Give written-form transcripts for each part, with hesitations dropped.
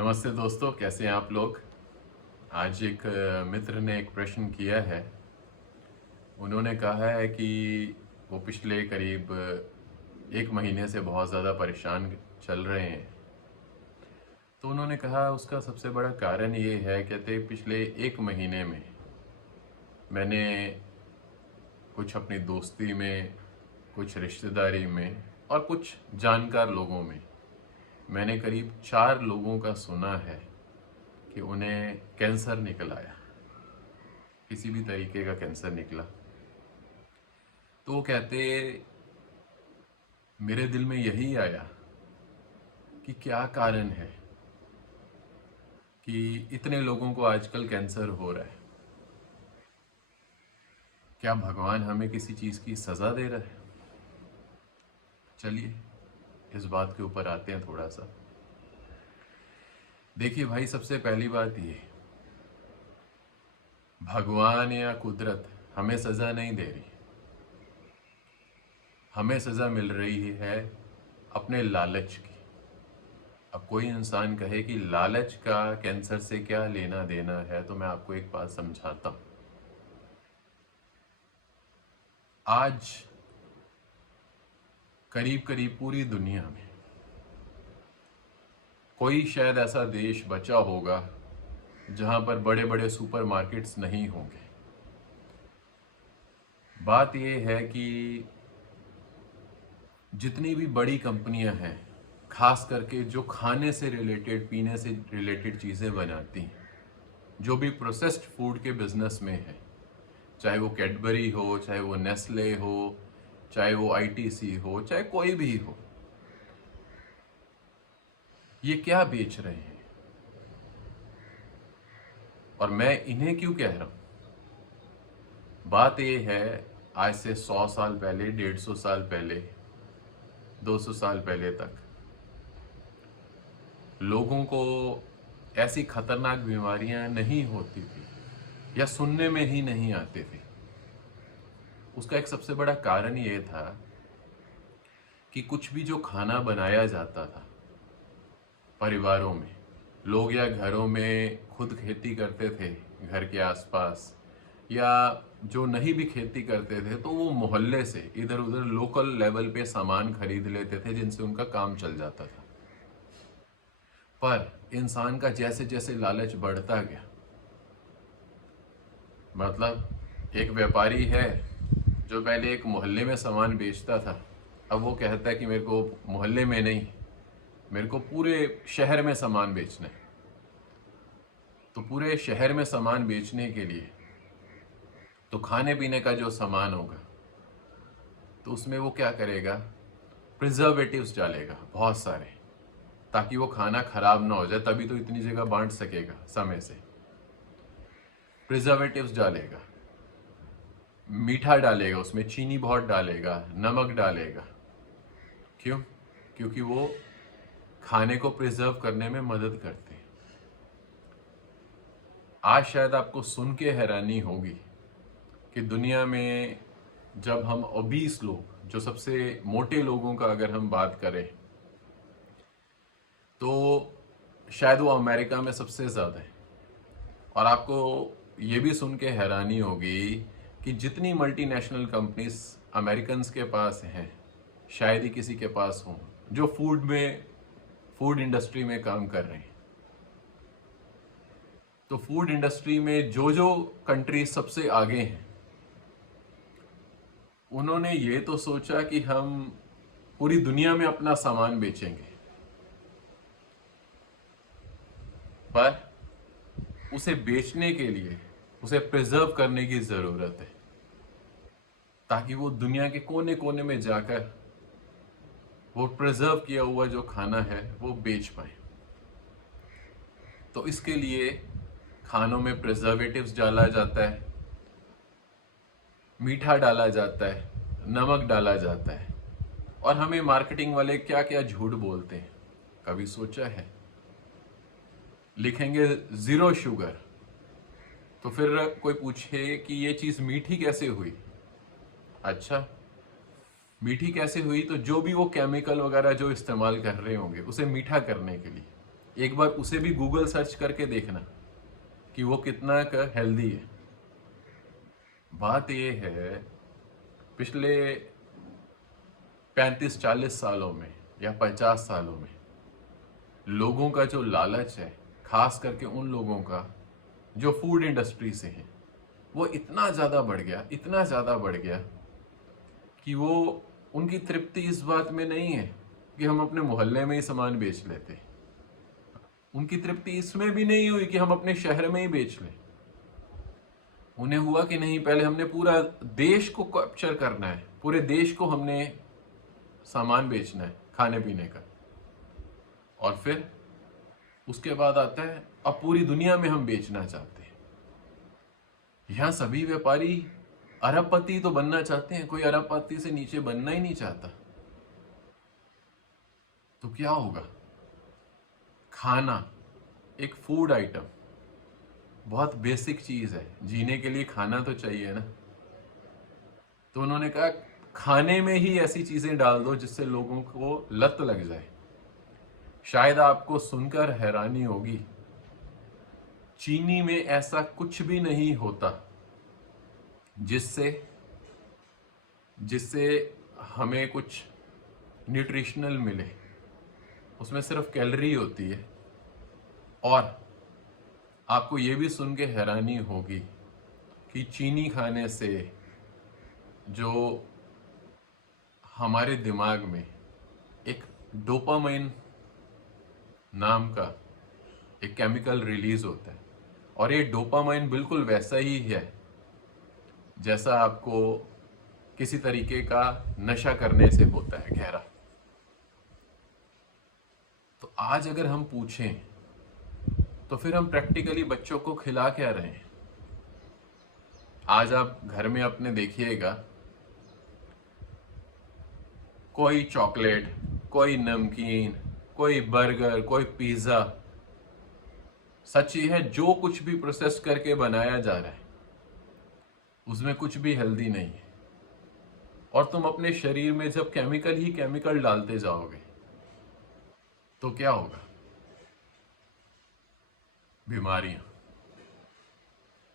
नमस्ते दोस्तों, कैसे हैं आप लोग। आज एक मित्र ने एक प्रश्न किया है। उन्होंने कहा है कि वो पिछले करीब 1 महीने से बहुत ज़्यादा परेशान चल रहे हैं। तो उन्होंने कहा उसका सबसे बड़ा कारण ये है, कहते पिछले 1 महीने में मैंने कुछ अपनी दोस्ती में, कुछ रिश्तेदारी में और कुछ जानकार लोगों में मैंने करीब 4 लोगों का सुना है कि उन्हें कैंसर निकल आया, किसी भी तरीके का कैंसर निकला। तो वो कहते मेरे दिल में यही आया कि क्या कारण है कि इतने लोगों को आजकल कैंसर हो रहा है। क्या भगवान हमें किसी चीज़ की सज़ा दे रहा है? चलिए इस बात के ऊपर आते हैं थोड़ा सा। देखिए भाई, सबसे पहली बात ये, भगवान या कुदरत हमें सज़ा नहीं दे रही। हमें सज़ा मिल रही है अपने लालच की। अब कोई इंसान कहे कि लालच का कैंसर से क्या लेना देना है, तो मैं आपको एक बात समझाता हूं। आज करीब करीब पूरी दुनिया में कोई शायद ऐसा देश बचा होगा जहां पर बड़े बड़े सुपरमार्केट्स नहीं होंगे। बात यह है कि जितनी भी बड़ी कंपनियां हैं, खास करके जो खाने से रिलेटेड, पीने से रिलेटेड चीज़ें बनाती हैं, जो भी प्रोसेस्ड फूड के बिजनेस में है, चाहे वो कैडबरी हो, चाहे वो नेस्ले हो, चाहे वो आईटीसी हो, चाहे कोई भी हो, ये क्या बेच रहे हैं और मैं इन्हें क्यों कह रहा हूं? बात यह है, आज से 100 साल पहले, 150 साल पहले, 200 साल पहले तक लोगों को ऐसी खतरनाक बीमारियां नहीं होती थी या सुनने में ही नहीं आते थे। उसका एक सबसे बड़ा कारण ये था कि कुछ भी जो खाना बनाया जाता था परिवारों में, लोग या घरों में खुद खेती करते थे घर के आसपास, या जो नहीं भी खेती करते थे तो वो मोहल्ले से इधर उधर लोकल लेवल पे सामान खरीद लेते थे जिनसे उनका काम चल जाता था। पर इंसान का जैसे जैसे लालच बढ़ता गया, मतलब एक व्यापारी है जो पहले एक मोहल्ले में सामान बेचता था, अब वो कहता है कि मेरे को मोहल्ले में नहीं, मेरे को पूरे शहर में सामान बेचना है। तो पूरे शहर में सामान बेचने के लिए तो खाने पीने का जो सामान होगा तो उसमें वो क्या करेगा, प्रिजर्वेटिव्स डालेगा बहुत सारे, ताकि वो खाना खराब ना हो जाए, तभी तो इतनी जगह बांट सकेगा समय से। प्रिजर्वेटिव्स डालेगा, मीठा डालेगा, उसमें चीनी बहुत डालेगा, नमक डालेगा। क्यों? क्योंकि वो खाने को प्रिजर्व करने में मदद करते हैं। आज शायद आपको सुन के हैरानी होगी कि दुनिया में जब हम ओबीस लोग, जो सबसे मोटे लोगों का अगर हम बात करें, तो शायद वो अमेरिका में सबसे ज़्यादा है। और आपको ये भी सुन के हैरानी होगी कि जितनी मल्टीनेशनल कंपनीज अमेरिकन्स के पास हैं, शायद ही किसी के पास हों जो फूड इंडस्ट्री में काम कर रहे हैं। तो फूड इंडस्ट्री में जो जो कंट्री सबसे आगे हैं, उन्होंने ये तो सोचा कि हम पूरी दुनिया में अपना सामान बेचेंगे, पर उसे बेचने के लिए उसे प्रिजर्व करने की ज़रूरत है, ताकि वो दुनिया के कोने कोने में जाकर वो प्रिजर्व किया हुआ जो खाना है वो बेच पाए। तो इसके लिए खानों में प्रिजर्वेटिव्स डाला जाता है, मीठा डाला जाता है, नमक डाला जाता है, और हमें मार्केटिंग वाले क्या क्या झूठ बोलते हैं, कभी सोचा है? लिखेंगे 0 शुगर, तो फिर कोई पूछे कि ये चीज़ मीठी कैसे हुई? अच्छा, मीठी कैसे हुई? तो जो भी वो केमिकल वगैरह जो इस्तेमाल कर रहे होंगे उसे मीठा करने के लिए, एक बार उसे भी गूगल सर्च करके देखना कि वो कितना का हेल्दी है। बात ये है, पिछले 35-40 सालों में या 50 सालों में लोगों का जो लालच है, खास करके उन लोगों का जो फूड इंडस्ट्री से हैं, वो इतना ज़्यादा बढ़ गया, इतना ज़्यादा बढ़ गया कि वो उनकी तृप्ति इस बात में नहीं है कि हम अपने मोहल्ले में ही सामान बेच लेते। उनकी तृप्ति इसमें भी नहीं हुई कि हम अपने शहर में ही बेच लें। उन्हें हुआ कि नहीं, पहले हमने पूरा देश को कैप्चर करना है, पूरे देश को हमने सामान बेचना है खाने पीने का, और फिर उसके बाद आता है अब पूरी दुनिया में हम बेचना चाहते हैं। यहां सभी व्यापारी अरबपति तो बनना चाहते हैं, कोई अरबपति से नीचे बनना ही नहीं चाहता। तो क्या होगा? खाना एक फूड आइटम, बहुत बेसिक चीज है, जीने के लिए खाना तो चाहिए ना। तो उन्होंने कहा खाने में ही ऐसी चीजें डाल दो जिससे लोगों को लत लग जाए। शायद आपको सुनकर हैरानी होगी, चीनी में ऐसा कुछ भी नहीं होता जिससे जिससे हमें कुछ न्यूट्रिशनल मिले। उसमें सिर्फ कैलोरी होती है। और आपको ये भी सुन के हैरानी होगी कि चीनी खाने से जो हमारे दिमाग में एक डोपामाइन नाम का एक केमिकल रिलीज होता है, और ये डोपामाइन बिल्कुल वैसा ही है जैसा आपको किसी तरीके का नशा करने से होता है, गहरा। तो आज अगर हम पूछें तो फिर हम प्रैक्टिकली बच्चों को खिला क्या रहे हैं? आज आप घर में अपने देखिएगा, कोई चॉकलेट, कोई नमकीन, कोई बर्गर, कोई पिज्जा, सच ही है जो कुछ भी प्रोसेस करके बनाया जा रहा है उसमें कुछ भी हेल्दी नहीं है। और तुम अपने शरीर में जब केमिकल ही केमिकल डालते जाओगे तो क्या होगा? बीमारियां।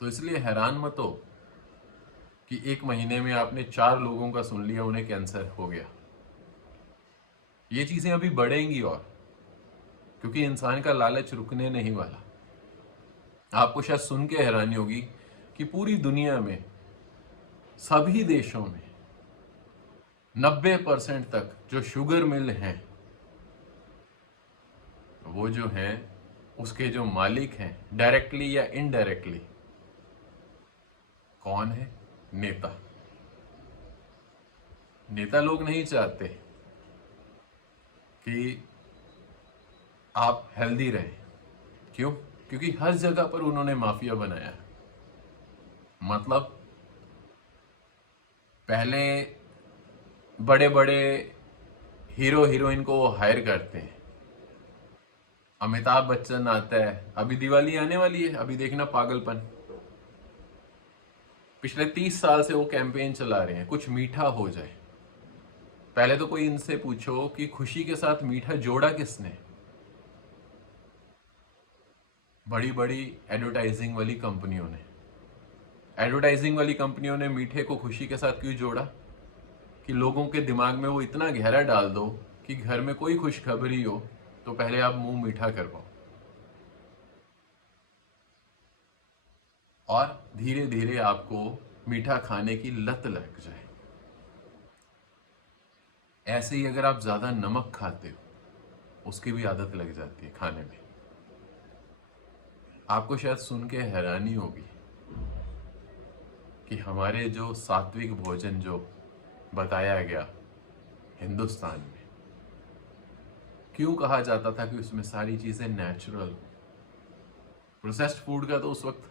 तो इसलिए हैरान मत हो कि एक महीने में आपने 4 लोगों का सुन लिया उन्हें कैंसर हो गया। ये चीजें अभी बढ़ेंगी, और क्योंकि इंसान का लालच रुकने नहीं वाला। आपको शायद सुन के हैरानी होगी कि पूरी दुनिया में सभी देशों में 90% तक जो शुगर मिल हैं, वो जो हैं उसके जो मालिक हैं डायरेक्टली या इनडायरेक्टली कौन है? नेता। नेता लोग नहीं चाहते कि आप हेल्दी रहें। क्यों? क्योंकि हर जगह पर उन्होंने माफिया बनाया है। मतलब पहले बड़े बड़े हीरो हीरोइन को हायर करते हैं। अमिताभ बच्चन आता है, अभी दिवाली आने वाली है, अभी देखना पागलपन। पिछले 30 साल से वो कैंपेन चला रहे हैं कुछ मीठा हो जाए। पहले तो कोई इनसे पूछो कि खुशी के साथ मीठा जोड़ा किसने? बड़ी बड़ी एडवर्टाइजिंग वाली कंपनियों ने। एडवर्टाइजिंग वाली कंपनियों ने मीठे को खुशी के साथ क्यों जोड़ा? कि लोगों के दिमाग में वो इतना गहरा डाल दो कि घर में कोई खुशखबरी हो तो पहले आप मुंह मीठा करवाओ, और धीरे धीरे आपको मीठा खाने की लत लग जाए। ऐसे ही अगर आप ज्यादा नमक खाते हो उसकी भी आदत लग जाती है खाने में। आपको शायद सुन के हैरानी होगी कि हमारे जो सात्विक भोजन जो बताया गया हिंदुस्तान में, क्यों कहा जाता था कि उसमें सारी चीजें नेचुरल। प्रोसेस्ड फूड का तो उस वक्त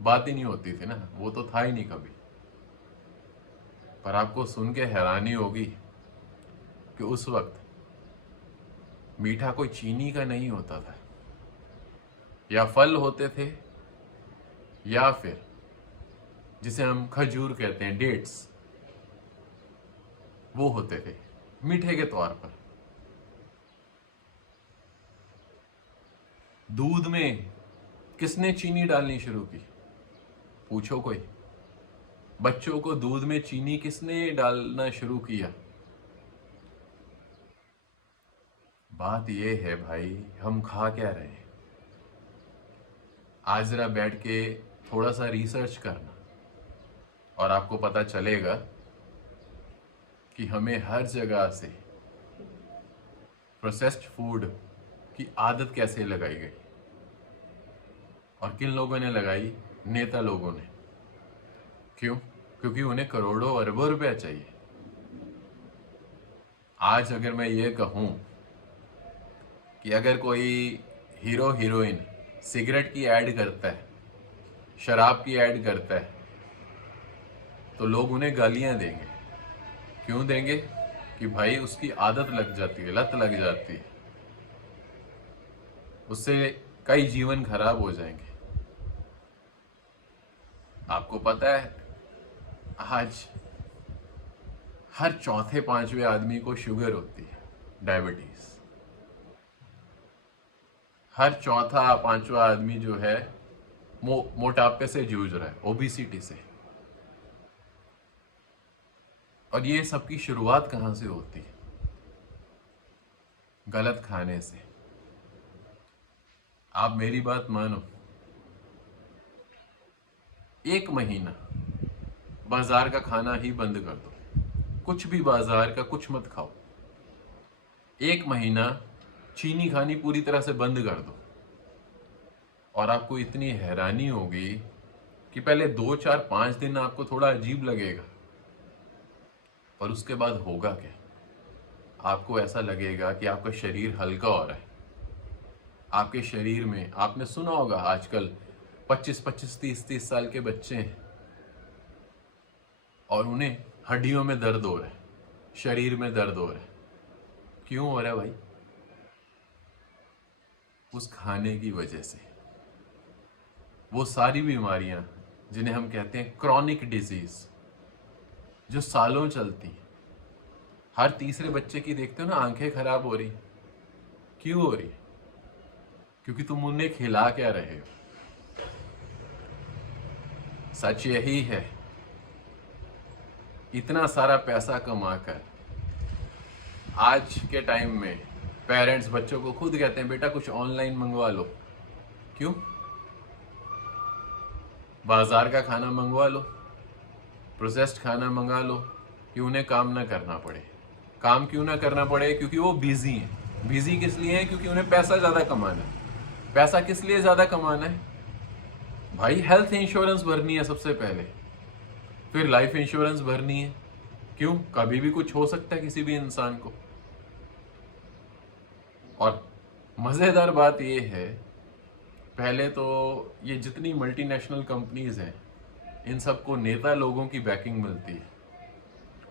बात ही नहीं होती थी ना, वो तो था ही नहीं कभी। पर आपको सुन के हैरानी होगी कि उस वक्त मीठा कोई चीनी का नहीं होता था, या फल होते थे, या फिर जिसे हम खजूर कहते हैं, डेट्स, वो होते थे मीठे के तौर पर। दूध में किसने चीनी डालनी शुरू की? पूछो कोई। बच्चों को दूध में चीनी किसने डालना शुरू किया? बात यह है भाई, हम खा क्या रहे हैं? आज जरा बैठ के थोड़ा सा रिसर्च करना और आपको पता चलेगा कि हमें हर जगह से प्रोसेस्ड फूड की आदत कैसे लगाई गई और किन लोगों ने लगाई? नेता लोगों ने। क्यों? क्योंकि उन्हें करोड़ों अरबों रुपया चाहिए। आज अगर मैं ये कहूं कि अगर कोई हीरो हीरोइन सिगरेट की ऐड करता है, शराब की ऐड करता है, तो लोग उन्हें गालियां देंगे। क्यों देंगे? कि भाई उसकी आदत लग जाती है, लत लग जाती है, उससे कई जीवन खराब हो जाएंगे। आपको पता है आज हर चौथे पांचवें आदमी को शुगर होती है, डायबिटीज। हर चौथा पांचवा आदमी जो है मोटापे से जूझ रहा है, ओबिसिटी से। और ये सबकी शुरुआत कहां से होती है? गलत खाने से। आप मेरी बात मानो, एक महीना बाजार का खाना ही बंद कर दो, कुछ भी बाजार का कुछ मत खाओ। एक महीना चीनी खानी पूरी तरह से बंद कर दो और आपको इतनी हैरानी होगी कि पहले 2 4 5 दिन आपको थोड़ा अजीब लगेगा, पर उसके बाद होगा क्या? आपको ऐसा लगेगा कि आपका शरीर हल्का हो रहा है। आपके शरीर में, आपने सुना होगा आजकल 25 25 30 30 साल के बच्चे हैं और उन्हें हड्डियों में दर्द हो रहा है, शरीर में दर्द हो रहा है। क्यों हो रहा है भाई? उस खाने की वजह से। वो सारी बीमारियां जिन्हें हम कहते हैं क्रॉनिक डिजीज, जो सालों चलती हैं। हर तीसरे बच्चे की देखते हो ना आंखें खराब हो रही। क्यों हो रही? क्योंकि तुम उन्हें खिला क्या रहे हो। सच यही है, इतना सारा पैसा कमाकर आज के टाइम में पेरेंट्स बच्चों को खुद कहते हैं बेटा कुछ ऑनलाइन मंगवा लो। क्यों? बाजार का खाना मंगवा लो, प्रोसेस्ड खाना मंगा लो, कि उन्हें काम ना करना पड़े। काम क्यों ना करना पड़े? क्योंकि वो बिजी हैं। बिजी किस लिए हैं? क्योंकि उन्हें पैसा ज़्यादा कमाना है। पैसा किस लिए ज़्यादा कमाना है भाई? हेल्थ इंश्योरेंस भरनी है सबसे पहले, फिर लाइफ इंश्योरेंस भरनी है। क्यों? कभी भी कुछ हो सकता है किसी भी इंसान को। और मज़ेदार बात यह है, पहले तो ये जितनी मल्टीनेशनल कंपनीज हैं, इन सबको नेता लोगों की बैकिंग मिलती है।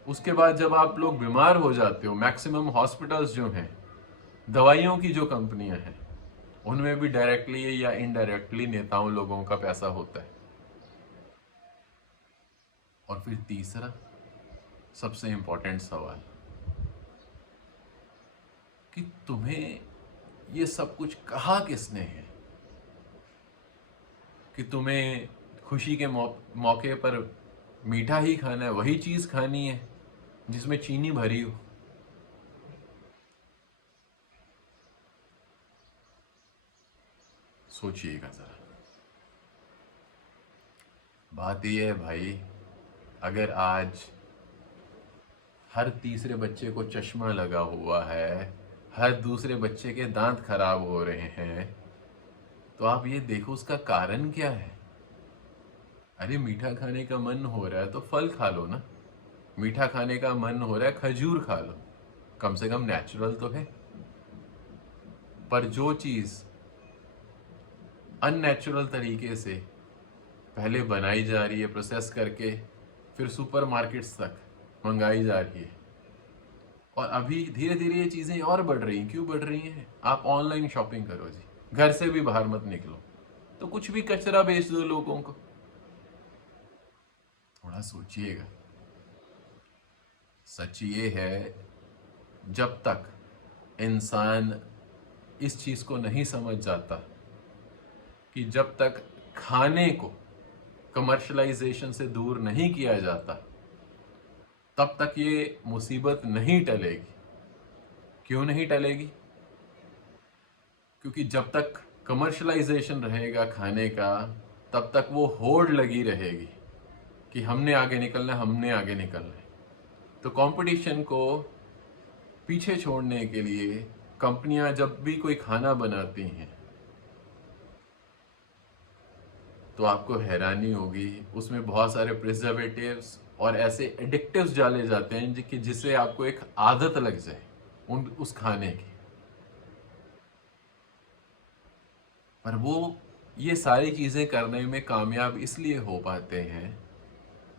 उसके बाद जब आप लोग बीमार हो जाते हो, मैक्सिमम हॉस्पिटल्स जो हैं, दवाइयों की जो कंपनियां हैं, उनमें भी डायरेक्टली या इनडायरेक्टली नेताओं लोगों का पैसा होता है। और फिर तीसरा सबसे इंपॉर्टेंट सवाल कि तुम्हें ये सब कुछ कहा किसने है कि तुम्हें खुशी के मौके पर मीठा ही खाना है, वही चीज खानी है जिसमें चीनी भरी हो। सोचिएगा जरा। बात यह है भाई, अगर आज हर तीसरे बच्चे को चश्मा लगा हुआ है, हर दूसरे बच्चे के दांत खराब हो रहे हैं, तो आप ये देखो उसका कारण क्या है। अरे मीठा खाने का मन हो रहा है तो फल खा लो ना। मीठा खाने का मन हो रहा है, खजूर खा लो, कम से कम नेचुरल तो है। पर जो चीज अननेचुरल तरीके से पहले बनाई जा रही है, प्रोसेस करके फिर सुपरमार्केट्स तक मंगाई जा रही है, और अभी धीरे धीरे ये चीजें और बढ़ रही हैं। क्यों बढ़ रही हैं? आप ऑनलाइन शॉपिंग करो जी, घर से भी बाहर मत निकलो, तो कुछ भी कचरा बेच दो लोगों को। थोड़ा सोचिएगा। सच ये है, जब तक इंसान इस चीज को नहीं समझ जाता कि जब तक खाने को कमर्शलाइजेशन से दूर नहीं किया जाता तब तक ये मुसीबत नहीं टलेगी। क्यों नहीं टलेगी? क्योंकि जब तक कमर्शलाइजेशन रहेगा खाने का तब तक वो होड़ लगी रहेगी कि हमने आगे निकलना है, हमने आगे निकलना है। तो कंपटीशन को पीछे छोड़ने के लिए कंपनियां जब भी कोई खाना बनाती हैं तो आपको हैरानी होगी, उसमें बहुत सारे प्रिजर्वेटिव्स और ऐसे एडिक्टिव्स डाले जाते हैं कि जिससे आपको एक आदत लग जाए उस खाने की। पर वो ये सारी चीजें करने में कामयाब इसलिए हो पाते हैं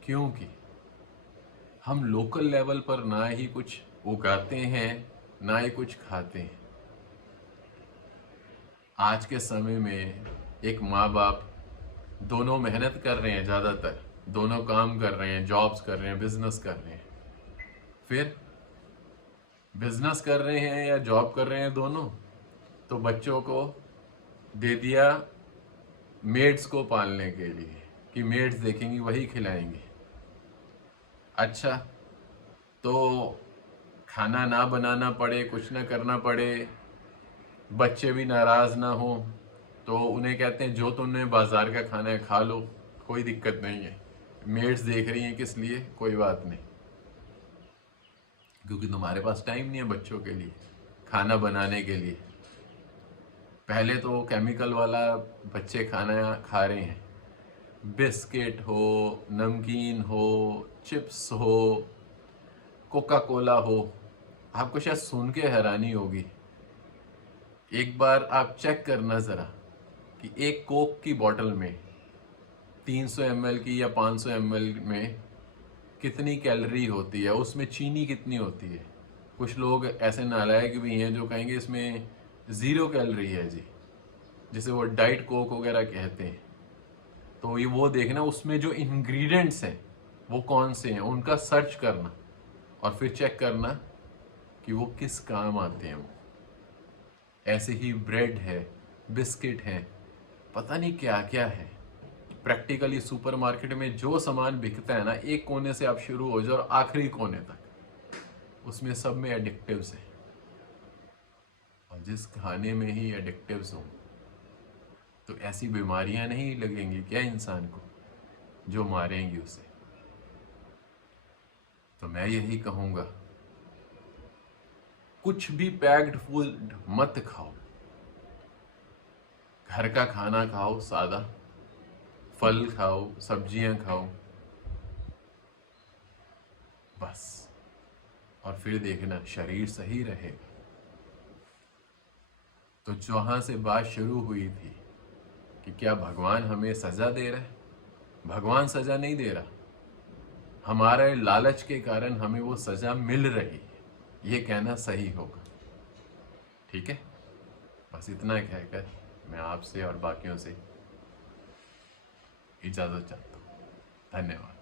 क्योंकि हम लोकल लेवल पर ना ही कुछ उगाते हैं ना ही कुछ खाते हैं। आज के समय में एक माँ बाप दोनों मेहनत कर रहे हैं, ज़्यादातर दोनों काम कर रहे हैं, जॉब्स कर रहे हैं, बिजनेस कर रहे हैं। फिर बिजनेस कर रहे हैं या जॉब कर रहे हैं दोनों, तो बच्चों को दे दिया मेड्स को पालने के लिए कि मेड्स देखेंगी वही खिलाएंगे। अच्छा, तो खाना ना बनाना पड़े, कुछ ना करना पड़े, बच्चे भी नाराज ना हो, तो उन्हें कहते हैं जो तुमने बाजार का खाना है खा लो, कोई दिक्कत नहीं है। मेड्स देख रही हैं किस लिए, कोई बात नहीं, क्योंकि तुम्हारे पास टाइम नहीं है बच्चों के लिए खाना बनाने के लिए। पहले तो केमिकल वाला बच्चे खाना खा रहे हैं, बिस्किट हो, नमकीन हो, चिप्स हो, कोका कोला हो। आपको शायद सुन के हैरानी होगी, एक बार आप चेक करना ज़रा कि एक कोक की बोतल में 300 ml की या 500 ml में कितनी कैलोरी होती है, उसमें चीनी कितनी होती है। कुछ लोग ऐसे नालायक भी हैं जो कहेंगे इसमें 0 कैलोरी है जी, जिसे वो डाइट कोक वगैरह कहते हैं। तो ये वो देखना उसमें जो इंग्रेडिएंट्स हैं वो कौन से हैं, उनका सर्च करना और फिर चेक करना कि वो किस काम आते हैं। वो ऐसे ही ब्रेड है, बिस्किट है, पता नहीं क्या क्या है। प्रैक्टिकली सुपरमार्केट में जो सामान बिकता है ना, एक कोने से आप शुरू हो जाओ और आखिरी कोने तक, उसमें सब में एडिक्टिव्स हैं। और जिस खाने में ही एडिक्टिव्स हों तो ऐसी बीमारियां नहीं लगेंगी क्या इंसान को जो मारेंगी उसे? तो मैं यही कहूंगा, कुछ भी पैक्ड फूड मत खाओ, घर का खाना खाओ, सादा फल खाओ, सब्जियां खाओ, बस। और फिर देखना शरीर सही रहेगा। तो जहां से बात शुरू हुई थी कि क्या भगवान हमें सजा दे रहा है, भगवान सजा नहीं दे रहा, हमारे लालच के कारण हमें वो सजा मिल रही है, ये कहना सही होगा। ठीक है, बस इतना कहकर मैं आपसे और बाकियों से इजाजत चाहता हूँ। धन्यवाद।